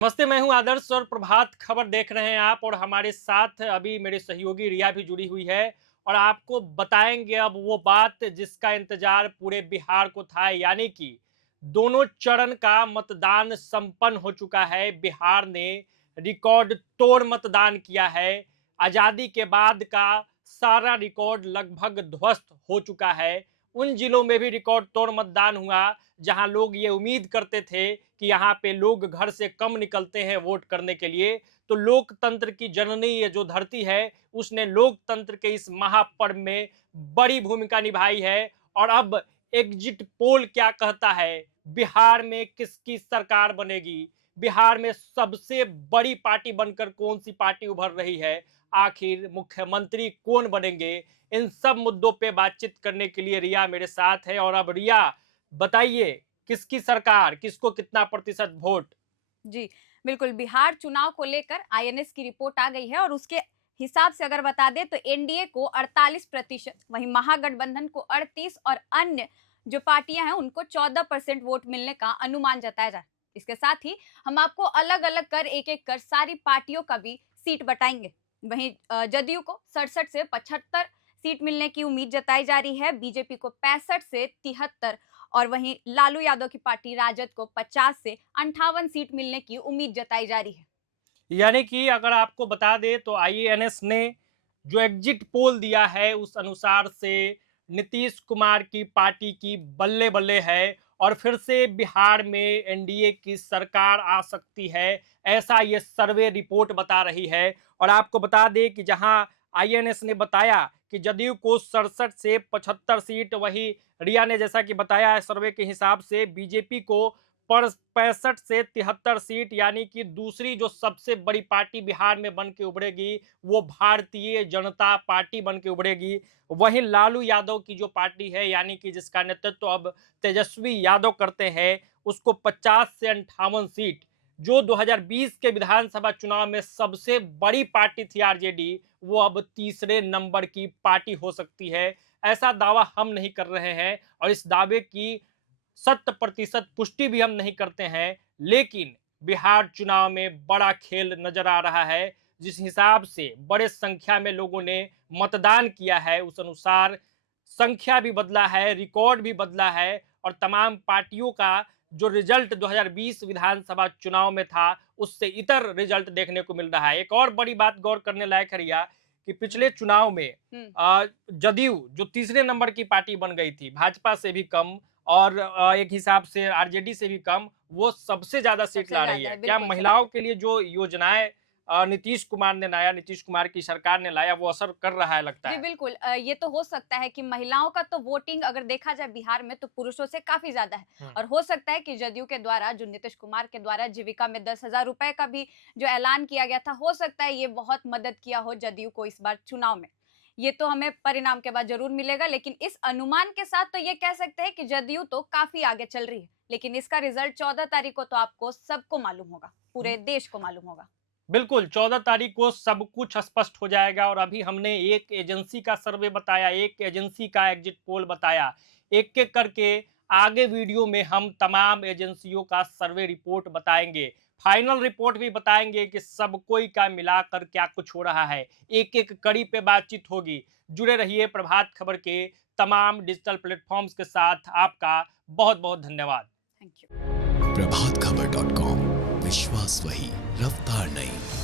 नमस्ते, मैं हूं आदर्श और प्रभात खबर देख रहे हैं आप। और हमारे साथ अभी मेरे सहयोगी रिया भी जुड़ी हुई है और आपको बताएंगे अब वो बात जिसका इंतजार पूरे बिहार को था, यानी कि दोनों चरण का मतदान संपन्न हो चुका है। बिहार ने रिकॉर्ड तोड़ मतदान किया है। आजादी के बाद का सारा रिकॉर्ड लगभग ध्वस्त हो चुका है। उन जिलों में भी रिकॉर्ड तोड़ मतदान हुआ जहां लोग ये उम्मीद करते थे कि यहाँ पे लोग घर से कम निकलते हैं वोट करने के लिए। तो लोकतंत्र की जननी ये जो धरती है, उसने लोकतंत्र के इस महापर्व में बड़ी भूमिका निभाई है। और अब एग्जिट पोल क्या कहता है, बिहार में किसकी सरकार बनेगी, बिहार में सबसे बड़ी पार्टी बनकर कौन सी पार्टी उभर रही है, आखिर मुख्यमंत्री कौन बनेंगे, इन सब मुद्दों पे बातचीत करने के लिए रिया मेरे साथ है। और अब रिया बताइए, किसकी सरकार, किसको कितना प्रतिशत वोट? जी, बिल्कुल, बिहार चुनाव को लेकर आईएनएस की रिपोर्ट आ गई है और उसके हिसाब से अगर बता दें तो एनडीए को 48%, वहीं महागठबंधन को 38 और अन्य जो पार्टियां हैं उनको 14% वोट मिलने का अनुमान जताया जा रहा है। इसके साथ ही हम आपको अलग-अलग कर एक-एक कर सारी पार्टियों का भी सीट बताएंगे। वहीं जदयू को 67 से 75 सीट मिलने की उम्मीद जताई जा रही है, बीजेपी को 65 से 73 और वहीं लालू यादव की पार्टी राजद को 50 से 58 सीट मिलने की उम्मीद जताई जा रही है। यानी कि अगर आपको बता दें तो आईएनएस ने जो एग्जिट पोल दिया है उस अनुसार से नीतीश कुमार की पार्टी की बल्ले बल्ले है और फिर से बिहार में एनडीए की सरकार आ सकती है, ऐसा ये सर्वे रिपोर्ट बता रही है। और आपको बता दें कि जहां आईएनएस ने बताया कि जदयू को 67 से 75 सीट, वही रिया ने जैसा कि बताया है सर्वे के हिसाब से बीजेपी को पर 65 से 73 सीट, यानी कि दूसरी जो सबसे बड़ी पार्टी बिहार में बन के उभरेगी वो भारतीय जनता पार्टी बन के उभरेगी। वहीं लालू यादव की जो पार्टी है, यानी कि जिसका नेतृत्व अब तेजस्वी यादव करते हैं, उसको 50 से 58 सीट, जो 2020 के विधानसभा चुनाव में सबसे बड़ी पार्टी थी आरजेडी, वो अब तीसरे नंबर की पार्टी हो सकती है। ऐसा दावा हम नहीं कर रहे हैं और इस दावे की 100% पुष्टि भी हम नहीं करते हैं, लेकिन बिहार चुनाव में बड़ा खेल नजर आ रहा है। जिस हिसाब से बड़े संख्या में लोगों ने मतदान किया है, उस अनुसार संख्या भी बदला है, रिकॉर्ड भी बदला है और तमाम पार्टियों का जो रिजल्ट 2020 विधानसभा चुनाव में था, उससे इतर रिजल्ट देखने को मिल रहा है। एक और बड़ी बात गौर करने लायक है रिया, कि हुँ, पिछले चुनाव में हुँ, जदयू जो तीसरे नंबर की पार्टी बन गई थी, भाजपा से भी कम और एक हिसाब से आरजेडी से भी कम, वो सबसे ज्यादा सीट सबसे ला रही ज़्यादा है। है, क्या बिल्कुल सबसे महिलाओं ज़्यादा। के लिए जो योजनाएं नीतीश कुमार ने लाया, नीतीश कुमार की सरकार ने लाया, वो असर कर रहा है लगता जी, है? बिल्कुल, ये तो हो सकता है कि महिलाओं का तो वोटिंग अगर देखा जाए बिहार में तो पुरुषों से काफ़ी ज़्यादा है हम्म। और हो सकता है कि जदयू के द्वारा जो नीतीश कुमार के द्वारा जीविका में 10,000 रुपए का भी जो ऐलान किया गया था, हो सकता है ये बहुत मदद किया हो जदयू को इस बार चुनाव में। ये तो हमें परिणाम के बाद ज़रूर मिलेगा, लेकिन इस अनुमान के साथ तो ये कह सकते हैं कि जदयू तो काफ़ी आगे चल रही है। लेकिन इसका रिज़ल्ट 14 तारीख को तो आपको सबको मालूम होगा, पूरे देश को मालूम होगा। बिल्कुल, 14 तारीख को सब कुछ स्पष्ट हो जाएगा। और अभी हमने एक एजेंसी का सर्वे बताया, एक एजेंसी का एग्जिट पोल बताया। एक-एक करके आगे वीडियो में हम तमाम एजेंसियों का सर्वे रिपोर्ट बताएँगे। फाइनल रिपोर्ट भी बताएँगे कि सब कोई का मिलाकर क्या कुछ हो रहा है। एक-एक कड़ी पे बातचीत होगी। जुड़े रहिए प्रभात खबर के तमाम डिजिटल प्लेटफ़ॉर्म्स के साथ। आपका बहुत-बहुत धन्यवाद। Thank you. Prabhat Khabar .com, विश्वास वही, रफ्तार नहीं।